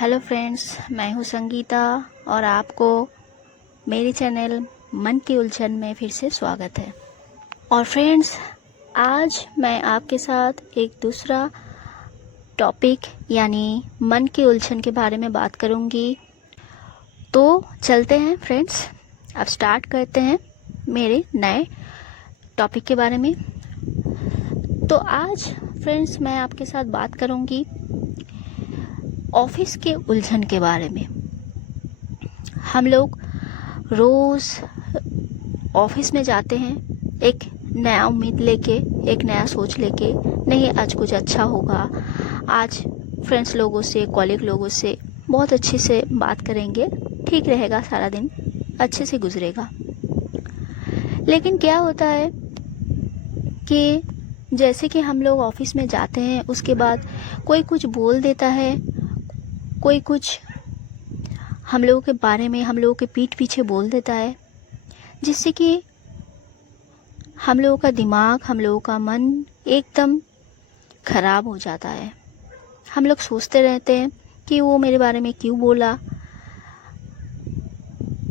Hello friends, मैं हूँ संगीता और आपको मेरे चैनल मन की उलझन में फिर से स्वागत है। और फ्रेंड्स, आज मैं आपके साथ एक दूसरा टॉपिक यानी मन की उलझन के बारे में बात करूँगी। तो चलते हैं फ्रेंड्स, अब स्टार्ट करते हैं मेरे नए टॉपिक के बारे में। तो आज फ्रेंड्स मैं आपके साथ बात करूँगी ऑफिस के उलझन के बारे में। हम लोग रोज़ ऑफिस में जाते हैं एक नया उम्मीद लेके, एक नया सोच लेके, नहीं आज कुछ अच्छा होगा, आज फ्रेंड्स लोगों से, कॉलीग लोगों से बहुत अच्छे से बात करेंगे, ठीक रहेगा, सारा दिन अच्छे से गुजरेगा। लेकिन क्या होता है कि जैसे कि हम लोग ऑफिस में जाते हैं, उसके बाद कोई कुछ बोल देता है, कोई कुछ हम लोगों के बारे में हम लोगों के पीठ पीछे बोल देता है, जिससे कि हम लोगों का दिमाग, हम लोगों का मन एकदम ख़राब हो जाता है। हम लोग सोचते रहते हैं कि वो मेरे बारे में क्यों बोला,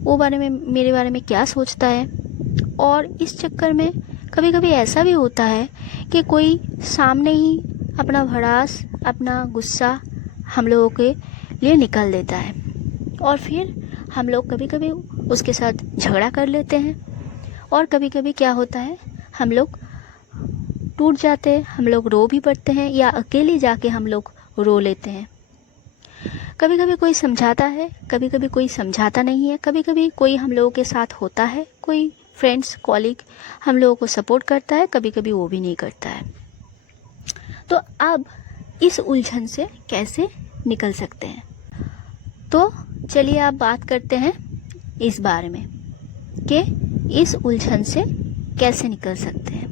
वो मेरे बारे में क्या सोचता है। और इस चक्कर में कभी कभी ऐसा भी होता है कि कोई सामने ही अपना भड़ास, अपना गुस्सा हम लोगों के लिए निकाल देता है और फिर हम लोग कभी कभी उसके साथ झगड़ा कर लेते हैं। और कभी कभी क्या होता है, हम लोग टूट जाते हैं, हम लोग रो भी पड़ते हैं या अकेले जाके हम लोग रो लेते हैं। कभी कभी कोई समझाता है, कभी कभी कोई समझाता नहीं है, कभी कभी कोई हम लोगों के साथ होता है, कोई फ्रेंड्स, कॉलीग हम लोगों को सपोर्ट करता है, कभी कभी वो भी नहीं करता है। तो अब इस उलझन से कैसे निकल सकते हैं, तो चलिए आप बात करते हैं इस बारे में कि इस उलझन से कैसे निकल सकते हैं।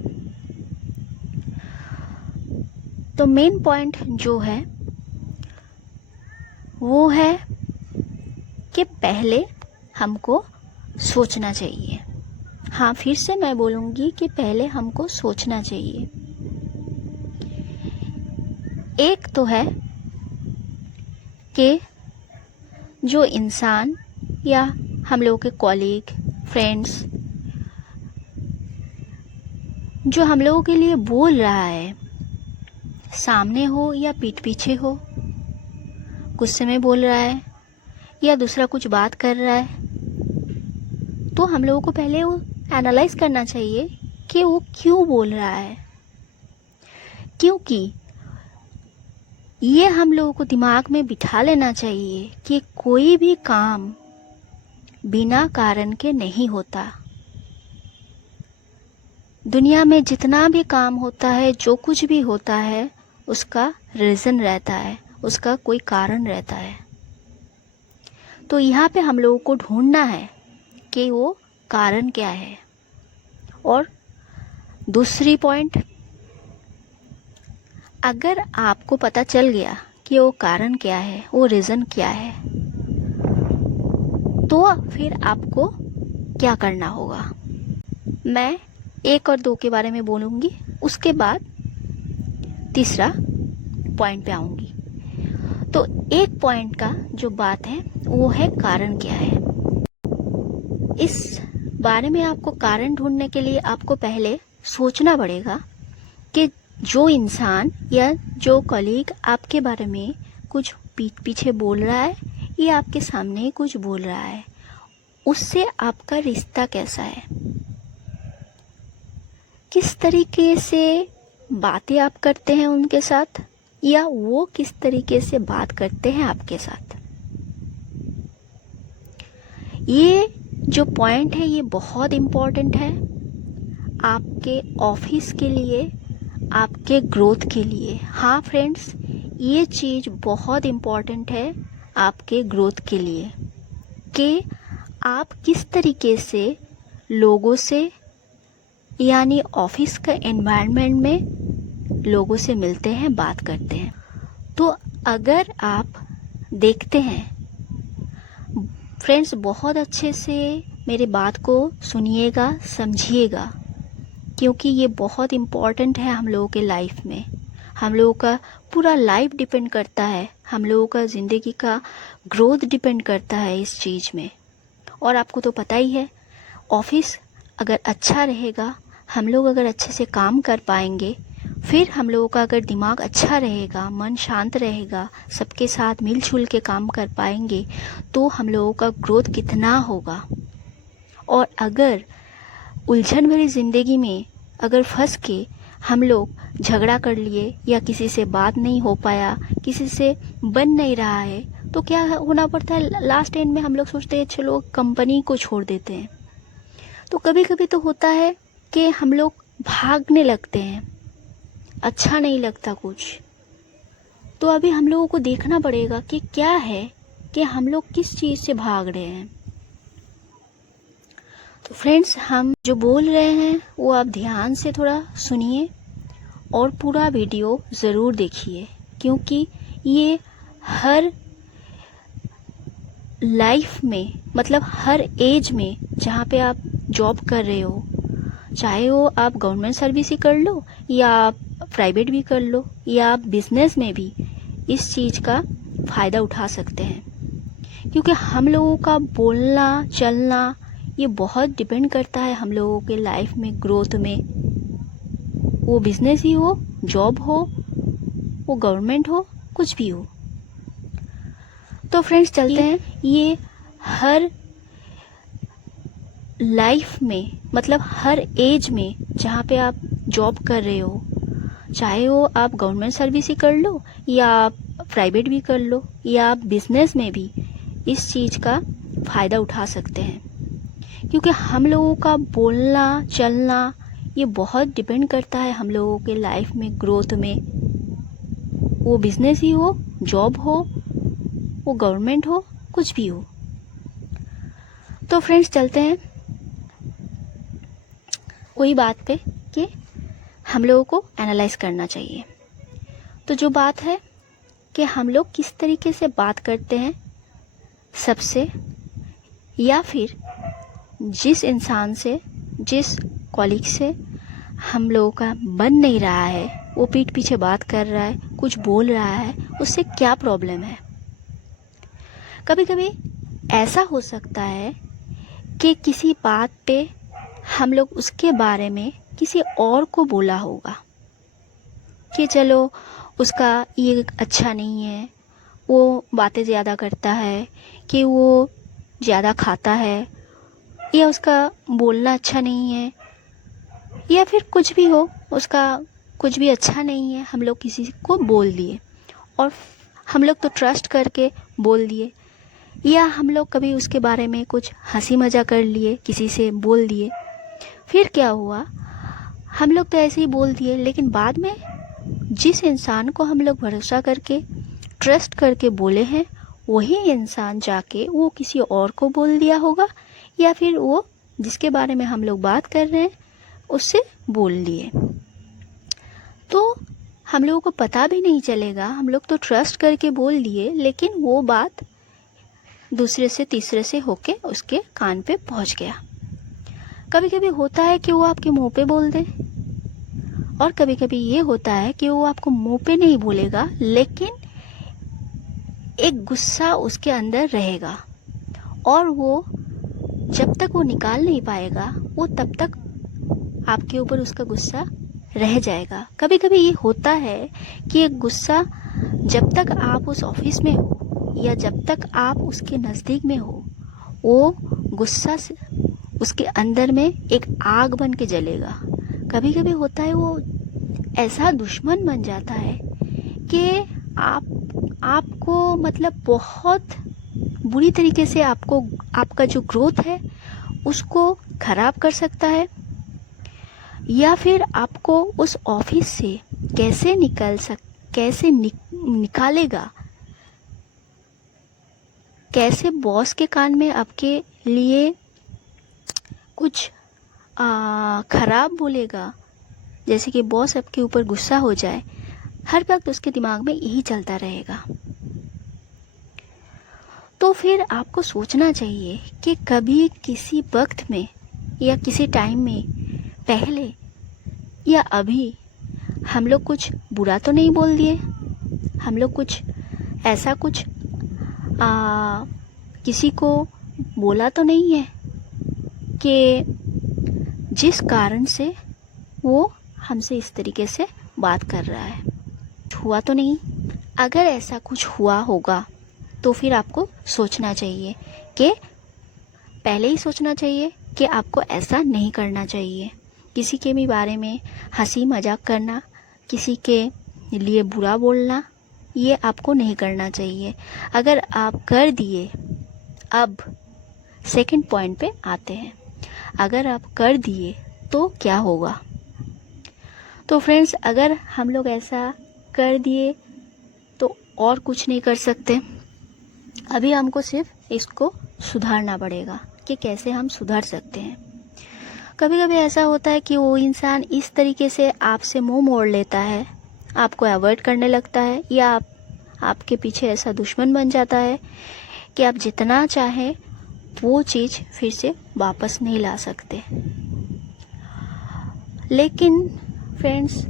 तो मेन पॉइंट जो है वो है कि पहले हमको सोचना चाहिए। हाँ, फिर से मैं बोलूँगी कि पहले हमको सोचना चाहिए। एक तो है कि जो इंसान या हम लोगों के कॉलीग, फ्रेंड्स जो हम लोगों के लिए बोल रहा है, सामने हो या पीठ पीछे हो, गुस्से में बोल रहा है या दूसरा कुछ बात कर रहा है, तो हम लोगों को पहले वो एनालाइज करना चाहिए कि वो क्यों बोल रहा है। क्योंकि ये हम लोगों को दिमाग में बिठा लेना चाहिए कि कोई भी काम बिना कारण के नहीं होता। दुनिया में जितना भी काम होता है, जो कुछ भी होता है, उसका रीज़न रहता है, उसका कोई कारण रहता है। तो यहाँ पे हम लोगों को ढूंढना है कि वो कारण क्या है। और दूसरी पॉइंट, अगर आपको पता चल गया कि वो कारण क्या है, वो रीज़न क्या है, तो फिर आपको क्या करना होगा। मैं 1 और 2 के बारे में बोलूँगी, उसके बाद तीसरा पॉइंट पे आऊँगी। तो एक पॉइंट का जो बात है वो है कारण क्या है। इस बारे में आपको कारण ढूंढने के लिए आपको पहले सोचना पड़ेगा कि जो इंसान या जो कलीग आपके बारे में कुछ पीछे बोल रहा है या आपके सामने कुछ बोल रहा है, उससे आपका रिश्ता कैसा है, किस तरीके से बातें आप करते हैं उनके साथ, या वो किस तरीके से बात करते हैं आपके साथ। ये जो पॉइंट है ये बहुत इम्पोर्टेंट है आपके ऑफिस के लिए, आपके ग्रोथ के लिए। हाँ फ्रेंड्स, ये चीज़ बहुत इम्पोर्टेंट है आपके ग्रोथ के लिए कि आप किस तरीके से लोगों से, यानी ऑफिस का एनवायरनमेंट में लोगों से मिलते हैं, बात करते हैं। तो अगर आप देखते हैं फ्रेंड्स, बहुत अच्छे से मेरी बात को सुनिएगा, समझिएगा, क्योंकि ये बहुत इम्पॉर्टेंट है हम लोगों के लाइफ में। हम लोगों का पूरा लाइफ डिपेंड करता है, हम लोगों का ज़िंदगी का ग्रोथ डिपेंड करता है इस चीज़ में। और आपको तो पता ही है, ऑफिस अगर अच्छा रहेगा, हम लोग अगर अच्छे से काम कर पाएंगे, फिर हम लोगों का अगर दिमाग अच्छा रहेगा, मन शांत रहेगा, सबके साथ मिलजुल के काम कर पाएंगे, तो हम लोगों का ग्रोथ कितना होगा। और अगर उलझन भरी ज़िंदगी में अगर फंस के हम लोग झगड़ा कर लिए या किसी से बात नहीं हो पाया, किसी से बन नहीं रहा है, तो क्या होना पड़ता है, लास्ट एंड में हम लोग सोचते हैं चलो कंपनी को छोड़ देते हैं। तो कभी कभी तो होता है कि हम लोग भागने लगते हैं, अच्छा नहीं लगता कुछ। तो अभी हम लोगों को देखना पड़ेगा कि क्या है, कि हम लोग किस चीज़ से भाग रहे हैं। तो फ्रेंड्स, हम जो बोल रहे हैं वो आप ध्यान से थोड़ा सुनिए और पूरा वीडियो ज़रूर देखिए, क्योंकि ये हर लाइफ में, मतलब हर एज में जहाँ पे आप जॉब कर रहे हो, चाहे वो आप गवर्नमेंट सर्विस ही कर लो या आप प्राइवेट भी कर लो या आप बिजनेस में भी इस चीज़ का फ़ायदा उठा सकते हैं। क्योंकि हम लोगों का बोलना चलना ये बहुत डिपेंड करता है हम लोगों के लाइफ में ग्रोथ में। वो बिजनेस ही हो, जॉब हो, वो गवर्नमेंट हो, कुछ भी हो। तो फ्रेंड्स चलते हैं, ये हर लाइफ में, मतलब हर एज में जहाँ पे आप जॉब कर रहे हो, चाहे वो आप गवर्नमेंट सर्विस ही कर लो या आप प्राइवेट भी कर लो या आप बिजनेस में भी इस चीज़ का फ़ायदा उठा सकते हैं। क्योंकि हम लोगों का बोलना चलना ये बहुत डिपेंड करता है हम लोगों के लाइफ में ग्रोथ में। वो बिजनेस ही हो, जॉब हो, वो गवर्नमेंट हो, कुछ भी हो। तो फ्रेंड्स चलते हैं वही बात पे कि हम लोगों को एनालाइज करना चाहिए। तो जो बात है कि हम लोग किस तरीके से बात करते हैं सबसे, या फिर जिस इंसान से, जिस कॉलीग से हम लोगों का बन नहीं रहा है, वो पीठ पीछे बात कर रहा है, कुछ बोल रहा है, उससे क्या प्रॉब्लम है। कभी कभी ऐसा हो सकता है कि किसी बात पे हम लोग उसके बारे में किसी और को बोला होगा कि चलो उसका ये अच्छा नहीं है, वो बातें ज़्यादा करता है, कि वो ज़्यादा खाता है, या उसका बोलना अच्छा नहीं है, या फिर कुछ भी हो, उसका कुछ भी अच्छा नहीं है, हम लोग किसी को बोल दिए और हम लोग तो ट्रस्ट करके बोल दिए, या हम लोग कभी उसके बारे में कुछ हंसी मजाक कर लिए, किसी से बोल दिए। फिर क्या हुआ, हम लोग तो ऐसे ही बोल दिए, लेकिन बाद में जिस इंसान को हम लोग भरोसा करके ट्रस्ट करके बोले हैं, वही इंसान जाके वो किसी और को बोल दिया होगा, या फिर वो जिसके बारे में हम लोग बात कर रहे हैं उससे बोल लिए। तो हम लोगों को पता भी नहीं चलेगा, हम लोग तो ट्रस्ट करके बोल दिए, लेकिन वो बात दूसरे से तीसरे से होके उसके कान पे पहुंच गया। कभी कभी होता है कि वो आपके मुंह पे बोल दे, और कभी कभी ये होता है कि वो आपको मुंह पे नहीं बोलेगा, लेकिन एक गुस्सा उसके अंदर रहेगा, और वो जब तक वो निकाल नहीं पाएगा, वो तब तक आपके ऊपर उसका गुस्सा रह जाएगा। कभी कभी ये होता है कि एक गुस्सा जब तक आप उस ऑफिस में हो या जब तक आप उसके नज़दीक में हो, वो गुस्सा उसके अंदर में एक आग बन के जलेगा। कभी कभी होता है वो ऐसा दुश्मन बन जाता है कि आपको मतलब बहुत बुरी तरीके से आपको, आपका जो ग्रोथ है उसको खराब कर सकता है, या फिर आपको उस ऑफिस से कैसे निकालेगा, कैसे बॉस के कान में आपके लिए कुछ खराब बोलेगा, जैसे कि बॉस आपके ऊपर गुस्सा हो जाए, हर वक्त उसके दिमाग में यही चलता रहेगा। तो फिर आपको सोचना चाहिए कि कभी किसी वक्त में या किसी टाइम में, पहले या अभी, हम लोग कुछ बुरा तो नहीं बोल दिए, हम लोग कुछ ऐसा कुछ किसी को बोला तो नहीं है कि जिस कारण से वो हमसे इस तरीके से बात कर रहा है। हुआ तो नहीं। अगर ऐसा कुछ हुआ होगा तो फिर आपको सोचना चाहिए कि पहले ही सोचना चाहिए कि आपको ऐसा नहीं करना चाहिए। किसी के भी बारे में हंसी मजाक करना, किसी के लिए बुरा बोलना, ये आपको नहीं करना चाहिए। अगर आप कर दिए, अब सेकंड पॉइंट पे आते हैं। अगर आप कर दिए तो क्या होगा? तो फ्रेंड्स, अगर हम लोग ऐसा कर दिए तो और कुछ नहीं कर सकते। अभी हमको सिर्फ इसको सुधारना पड़ेगा कि कैसे हम सुधर सकते हैं। कभी कभी ऐसा होता है कि वो इंसान इस तरीके से आपसे मुंह मोड़ लेता है, आपको अवॉइड करने लगता है, या आपके पीछे ऐसा दुश्मन बन जाता है कि आप जितना चाहें वो चीज़ फिर से वापस नहीं ला सकते। लेकिन फ्रेंड्स,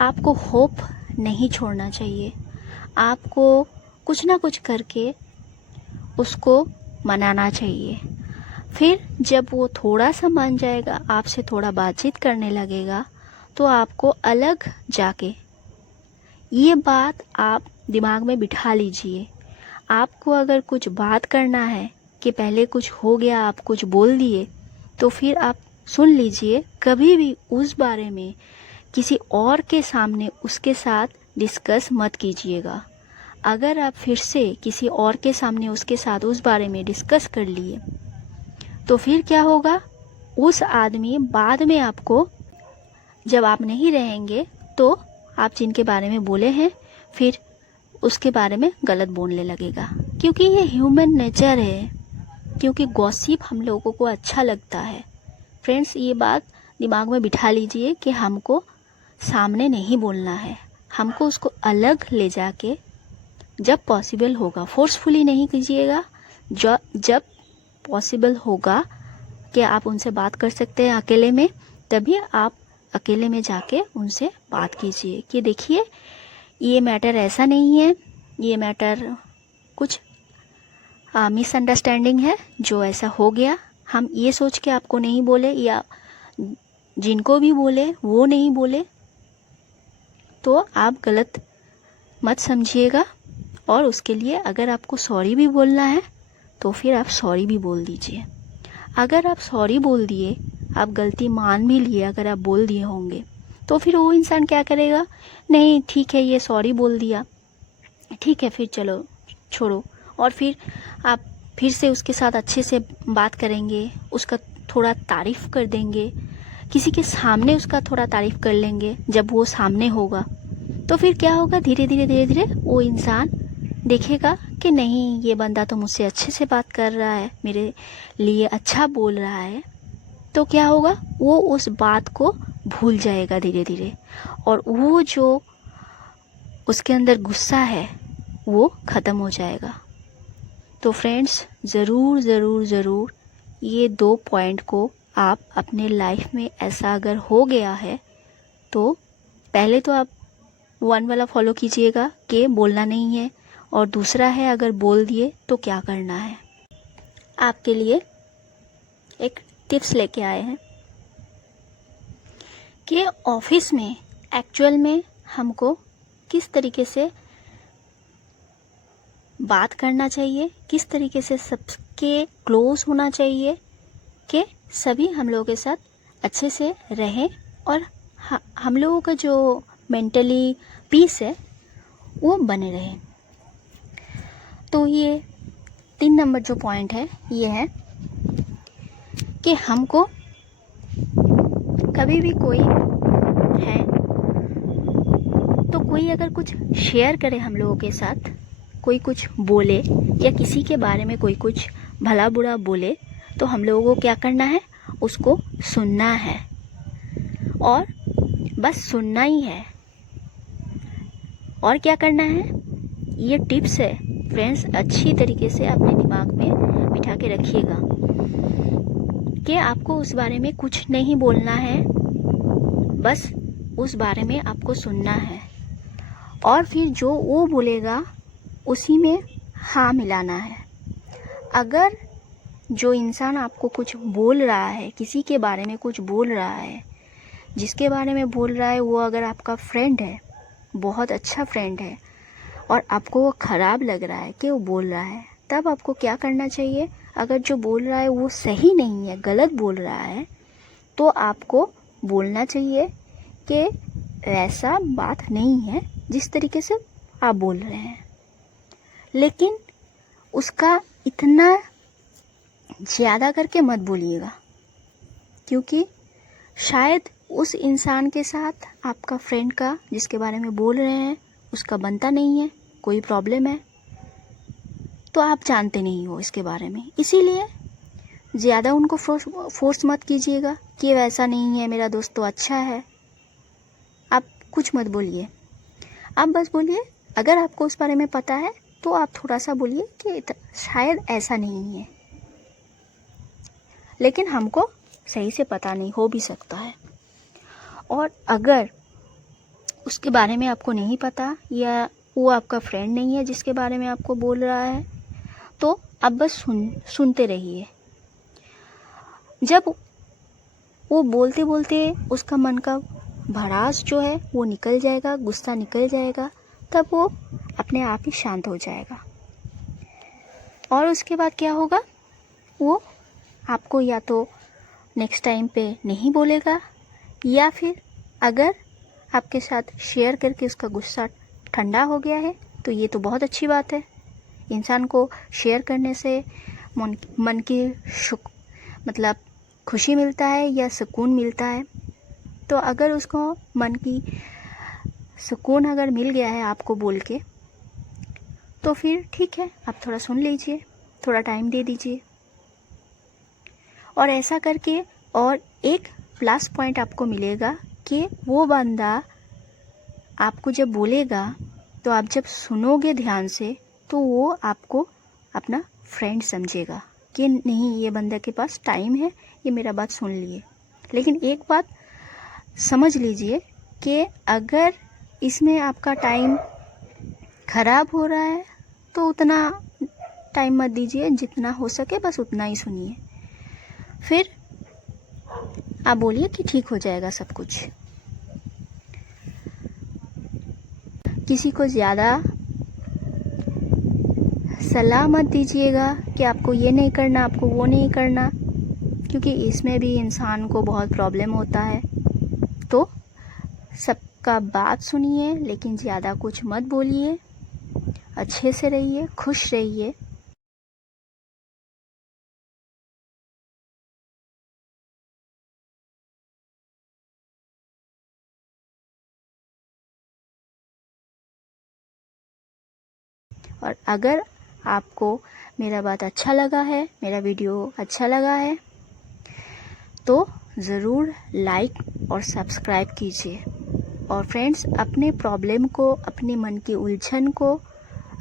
आपको होप नहीं छोड़ना चाहिए। आपको कुछ ना कुछ करके उसको मनाना चाहिए। फिर जब वो थोड़ा सा मान जाएगा, आपसे थोड़ा बातचीत करने लगेगा, तो आपको अलग जाके ये बात आप दिमाग में बिठा लीजिए। आपको अगर कुछ बात करना है कि पहले कुछ हो गया, आप कुछ बोल दिए, तो फिर आप सुन लीजिए, कभी भी उस बारे में किसी और के सामने उसके साथ डिस्कस मत कीजिएगा। अगर आप फिर से किसी और के सामने उसके साथ उस बारे में डिस्कस कर लिए तो फिर क्या होगा? उस आदमी बाद में आपको, जब आप नहीं रहेंगे, तो आप जिनके बारे में बोले हैं फिर उसके बारे में गलत बोलने लगेगा, क्योंकि ये ह्यूमन नेचर है। क्योंकि गॉसिप हम लोगों को अच्छा लगता है। फ्रेंड्स, ये बात दिमाग में बिठा लीजिए कि हमको सामने नहीं बोलना है, हमको उसको अलग ले जाके, जब पॉसिबल होगा, फोर्सफुली नहीं कीजिएगा, जब पॉसिबल होगा कि आप उनसे बात कर सकते हैं अकेले में, तभी आप अकेले में जाके उनसे बात कीजिए कि देखिए ये मैटर ऐसा नहीं है, ये मैटर कुछ मिसअंडरस्टैंडिंग है जो ऐसा हो गया। हम ये सोच के आपको नहीं बोले, या जिनको भी बोले वो नहीं बोले, तो आप गलत मत समझिएगा। और उसके लिए अगर आपको सॉरी भी बोलना है तो फिर आप सॉरी भी बोल दीजिए। अगर आप सॉरी बोल दिए, आप गलती मान भी लिए, अगर आप बोल दिए होंगे, तो फिर वो इंसान क्या करेगा? नहीं ठीक है, ये सॉरी बोल दिया, ठीक है फिर चलो छोड़ो, और फिर आप फिर से उसके साथ अच्छे से बात करेंगे, उसका थोड़ा तारीफ़ कर देंगे, किसी के सामने उसका थोड़ा तारीफ़ कर लेंगे। जब वो सामने होगा तो फिर क्या होगा? धीरे धीरे वो इंसान देखेगा कि नहीं, ये बंदा तो मुझसे अच्छे से बात कर रहा है, मेरे लिए अच्छा बोल रहा है। तो क्या होगा? वो उस बात को भूल जाएगा धीरे धीरे, और वो जो उसके अंदर गुस्सा है वो ख़त्म हो जाएगा। तो फ्रेंड्स, ज़रूर ज़रूर ज़रूर ये 2 पॉइंट को आप अपने लाइफ में, ऐसा अगर हो गया है तो पहले तो आप 1 वाला फॉलो कीजिएगा कि बोलना नहीं है, और दूसरा है अगर बोल दिए तो क्या करना है। आपके लिए एक टिप्स लेके आए हैं कि ऑफिस में एक्चुअल में हमको किस तरीके से बात करना चाहिए, किस तरीके से सबके क्लोज होना चाहिए कि सभी हम लोगों के साथ अच्छे से रहें, और हम लोगों का जो मेंटली पीस है वो बने रहे। तो ये 3 नंबर जो पॉइंट है ये है कि हमको कभी भी कोई है तो कोई अगर कुछ शेयर करे हम लोगों के साथ, कोई कुछ बोले या किसी के बारे में कोई कुछ भला बुरा बोले, तो हम लोगों को क्या करना है? उसको सुनना है, और बस सुनना ही है। और क्या करना है? ये टिप्स है फ्रेंड्स, अच्छी तरीके से अपने दिमाग में बिठा के रखिएगा कि आपको उस बारे में कुछ नहीं बोलना है, बस उस बारे में आपको सुनना है और फिर जो वो बोलेगा उसी में हाँ मिलाना है। अगर जो इंसान आपको कुछ बोल रहा है, किसी के बारे में कुछ बोल रहा है, जिसके बारे में बोल रहा है वो अगर आपका फ्रेंड है, बहुत अच्छा फ्रेंड है, और आपको वो ख़राब लग रहा है कि वो बोल रहा है, तब आपको क्या करना चाहिए? अगर जो बोल रहा है वो सही नहीं है, गलत बोल रहा है, तो आपको बोलना चाहिए कि ऐसा बात नहीं है जिस तरीके से आप बोल रहे हैं। लेकिन उसका इतना ज़्यादा करके मत बोलिएगा, क्योंकि शायद उस इंसान के साथ आपका फ्रेंड का, जिसके बारे में बोल रहे हैं, उसका बनता नहीं है, कोई प्रॉब्लम है, तो आप जानते नहीं हो इसके बारे में। इसीलिए ज़्यादा उनको फोर्स मत कीजिएगा कि वैसा नहीं है, मेरा दोस्त तो अच्छा है। आप कुछ मत बोलिए, आप बस बोलिए अगर आपको उस बारे में पता है तो आप थोड़ा सा बोलिए कि शायद ऐसा नहीं है, लेकिन हमको सही से पता नहीं, हो भी सकता है। और अगर उसके बारे में आपको नहीं पता या वो आपका फ्रेंड नहीं है जिसके बारे में आपको बोल रहा है, तो आप बस सुनते रहिए। जब वो बोलते बोलते उसका मन का भड़ास जो है वो निकल जाएगा, गुस्सा निकल जाएगा, तब वो अपने आप ही शांत हो जाएगा। और उसके बाद क्या होगा, वो आपको या तो नेक्स्ट टाइम पे नहीं बोलेगा, या फिर अगर आपके साथ शेयर करके उसका गुस्सा ठंडा हो गया है तो ये तो बहुत अच्छी बात है। इंसान को शेयर करने से मन की मतलब खुशी मिलता है या सुकून मिलता है। तो अगर उसको मन की सुकून अगर मिल गया है आपको बोल के, तो फिर ठीक है, आप थोड़ा सुन लीजिए, थोड़ा टाइम दे दीजिए। और ऐसा करके और एक प्लस पॉइंट आपको मिलेगा कि वो बंदा आपको जब बोलेगा तो आप जब सुनोगे ध्यान से, तो वो आपको अपना फ्रेंड समझेगा कि नहीं, ये बंदे के पास टाइम है, ये मेरा बात सुन लिए। लेकिन एक बात समझ लीजिए कि अगर इसमें आपका टाइम ख़राब हो रहा है तो उतना टाइम मत दीजिए, जितना हो सके बस उतना ही सुनिए। फिर आप बोलिए कि ठीक हो जाएगा सब कुछ। किसी को ज़्यादा सलाह मत दीजिएगा कि आपको ये नहीं करना, आपको वो नहीं करना, क्योंकि इसमें भी इंसान को बहुत प्रॉब्लम होता है। तो सबका बात सुनिए, लेकिन ज़्यादा कुछ मत बोलिए, अच्छे से रहिए, खुश रहिए। और अगर आपको मेरा बात अच्छा लगा है, मेरा वीडियो अच्छा लगा है, तो ज़रूर लाइक और सब्सक्राइब कीजिए। और फ्रेंड्स, अपने प्रॉब्लम को, अपने मन की उलझन को,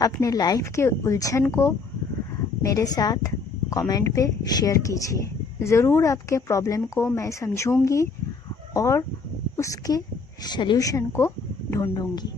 अपने लाइफ के उलझन को मेरे साथ कमेंट पे शेयर कीजिए। ज़रूर आपके प्रॉब्लम को मैं समझूंगी और उसके सल्यूशन को ढूंढूंगी।